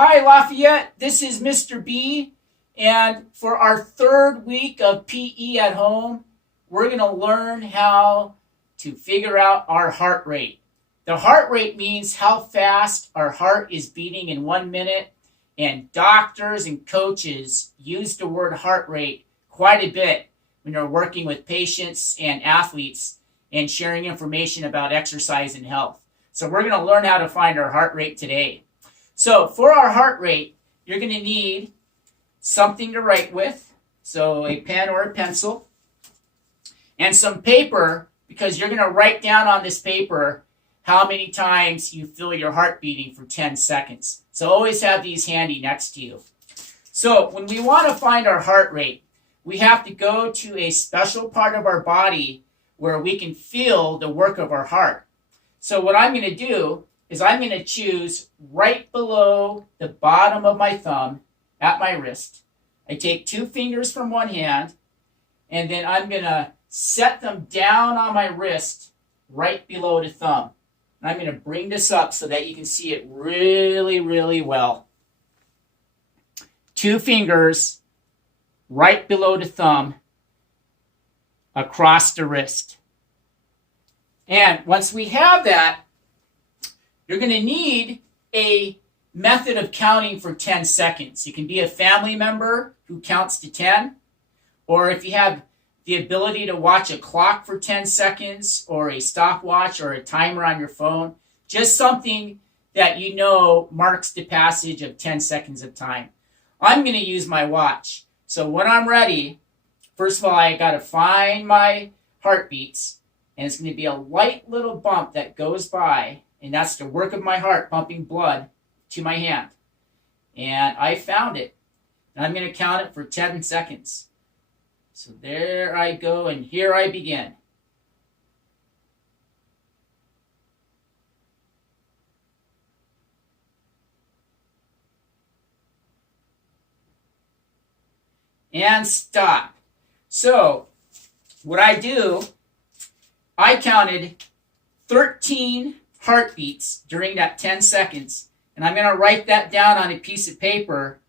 Hi, Lafayette. This is Mr. B. And for our third week of PE at home, we're going to learn how to figure out our heart rate. The heart rate means how fast our heart is beating in 1 minute. And doctors and coaches use the word heart rate quite a bit when they're working with patients and athletes and sharing information about exercise and health. So we're going to learn how to find our heart rate today. So for our heart rate, you're going to need something to write with, so a pen or a pencil, and some paper, because you're going to write down on this paper how many times you feel your heart beating for 10 seconds. So always have these handy next to you. So when we want to find our heart rate, we have to go to a special part of our body where we can feel the work of our heart. So what I'm going to do is I'm going to choose right below the bottom of my thumb at my wrist. I take 2 fingers from one hand, and then I'm going to set them down on my wrist right below the thumb. And I'm going to bring this up so that you can see it really, really well. 2 fingers right below the thumb across the wrist. And once we have that, you're going to need a method of counting for 10 seconds. You can be a family member who counts to 10, or if you have the ability to watch a clock for 10 seconds, or a stopwatch, or a timer on your phone, just something that you know marks the passage of 10 seconds of time. I'm going to use my watch. So when I'm ready, first of all, I got to find my heartbeats, and it's going to be a light little bump that goes by. And that's the work of my heart pumping blood to my hand. And I found it. And I'm going to count it for 10 seconds. So there I go, and here I begin. And stop. So what I do, I counted 13 heartbeats during that 10 seconds, and I'm going to write that down on a piece of paper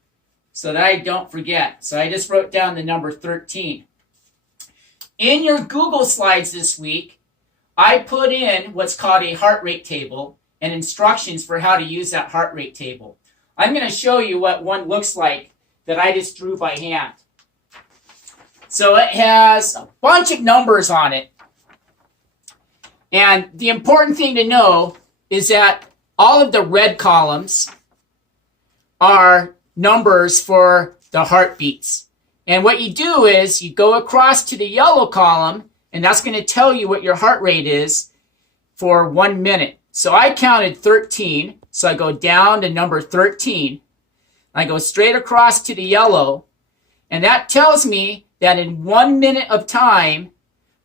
so that I don't forget. So I just wrote down the number 13. In your Google Slides this week, I put in what's called a heart rate table and instructions for how to use that heart rate table. I'm going to show you what one looks like that I just drew by hand. So it has a bunch of numbers on it. And the important thing to know is that all of the red columns are numbers for the heartbeats. And what you do is you go across to the yellow column, and that's going to tell you what your heart rate is for 1 minute. So I counted 13, so I go down to number 13. I go straight across to the yellow, and that tells me that in 1 minute of time,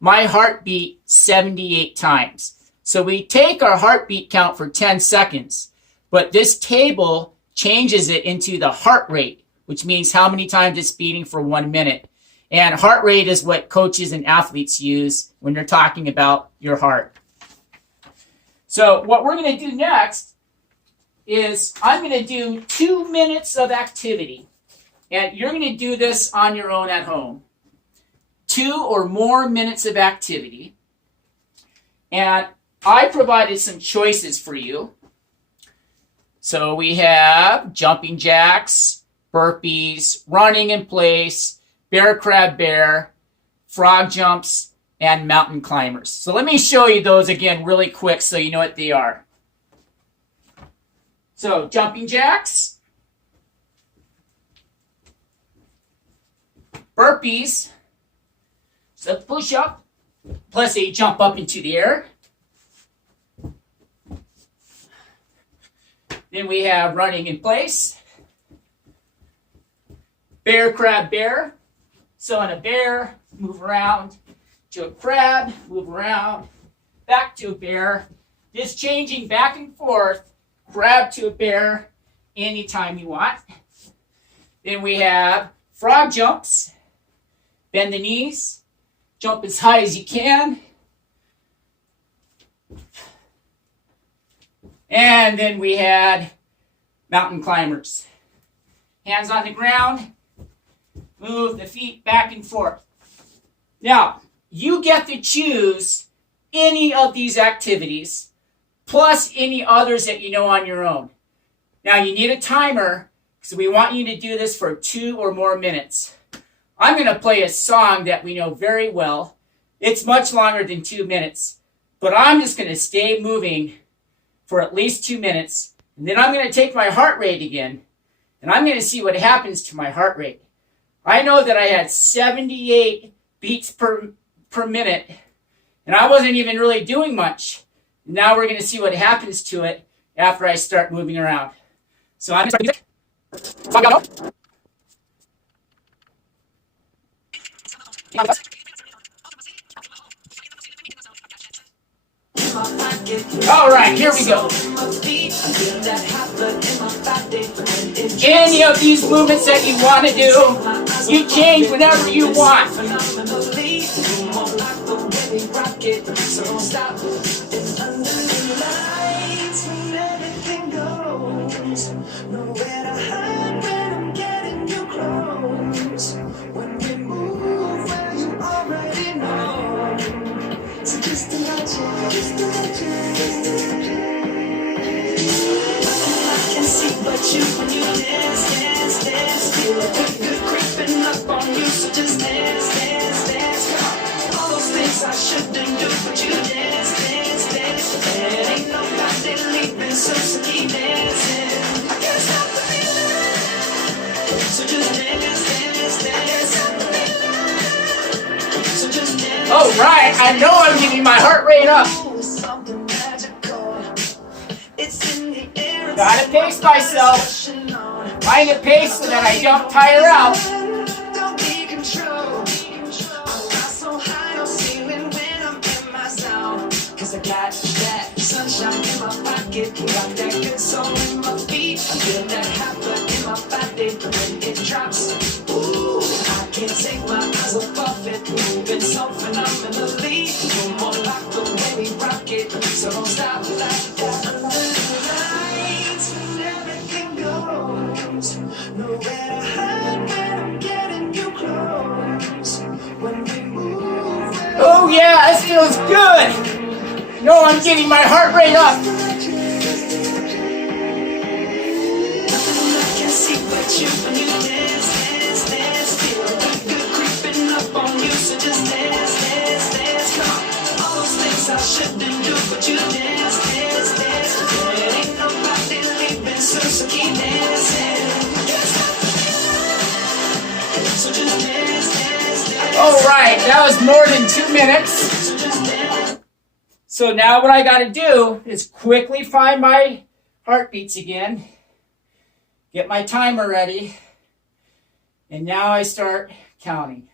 my heart beat 78 times. So we take our heartbeat count for 10 seconds, but this table changes it into the heart rate, which means how many times it's beating for 1 minute. And heart rate is what coaches and athletes use when they're talking about your heart. So what we're going to do next is I'm going to do 2 minutes of activity. And you're going to do this on your own at home. 2 or more minutes of activity. And I provided some choices for you. So we have jumping jacks, burpees, running in place, bear crab bear, frog jumps, and mountain climbers. So let me show you those again really quick so you know what they are. So jumping jacks, burpees, so push up, plus a jump up into the air. Then we have running in place. Bear, crab, bear. So in a bear, move around to a crab, move around, back to a bear. Just changing back and forth, crab to a bear anytime you want. Then we have frog jumps. Bend the knees. Jump as high as you can. And then we had mountain climbers. Hands on the ground, move the feet back and forth. Now, you get to choose any of these activities, plus any others that you know on your own. Now, you need a timer, because we want you to do this for 2 or more minutes. I'm going to play a song that we know very well. It's much longer than 2 minutes, but I'm just going to stay moving for at least 2 minutes, and then I'm going to take my heart rate again, and I'm going to see what happens to my heart rate. I know that I had 78 beats per minute, and I wasn't even really doing much. Now we're going to see what happens to it after I start moving around. So I'm going to start music. All right, here we go. Any of these movements that you want to do, you change whenever you want. All right, I know I'm getting my heart rate up. Gotta pace myself. Find a pace so that I don't tire out. I got that sunshine in my pocket, got that good soul in my feet. I feel that hot blood in my body when it drops. Ooh, I can't take my eyes off it, moving so phenomenally. You're more like the way we rock it, so don't stop like that. Under the lights, when everything goes, nowhere to hide when I'm getting you close. When we move, oh yeah, this feels good. No, I'm getting my heart rate up. All right, that was more than 2 minutes. So now what I got to do is quickly find my heartbeats again, get my timer ready, and now I start counting.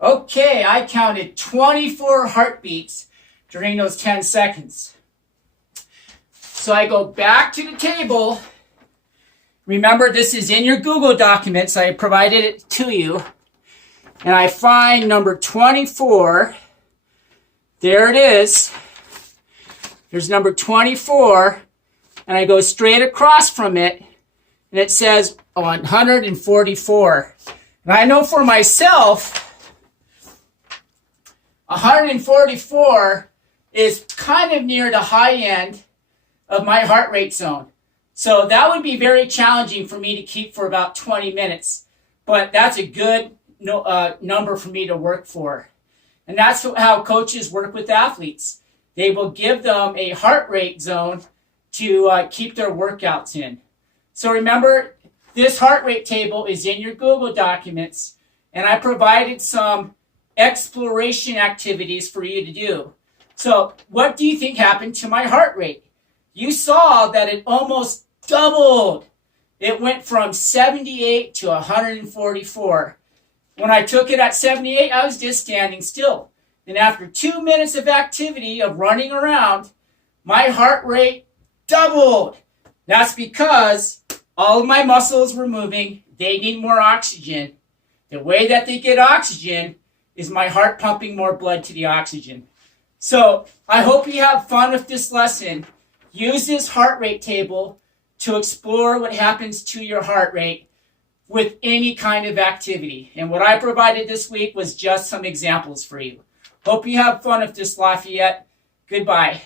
Okay, I counted 24 heartbeats during those 10 seconds. So I go back to the table. Remember, this is in your Google documents. I provided it to you. And I find number 24. There it is. There's number 24. And I go straight across from it. And it says 144. And I know for myself, 144 is kind of near the high end of my heart rate zone. So that would be very challenging for me to keep for about 20 minutes. But that's a good number for me to work for. And that's how coaches work with athletes. They will give them a heart rate zone to keep their workouts in. So remember, this heart rate table is in your Google documents. And I provided some exploration activities for you to do. So what do you think happened to my heart rate? You saw that it almost doubled. It went from 78 to 144. When I took it at 78, I was just standing still. And after 2 minutes of activity of running around, my heart rate doubled. That's because All of my muscles were moving. They need more oxygen. The way that they get oxygen is my heart pumping more blood to the oxygen. So I hope you have fun with this lesson. Use this heart rate table to explore what happens to your heart rate with any kind of activity. And what I provided this week was just some examples for you. Hope you have fun with this, Lafayette. Goodbye.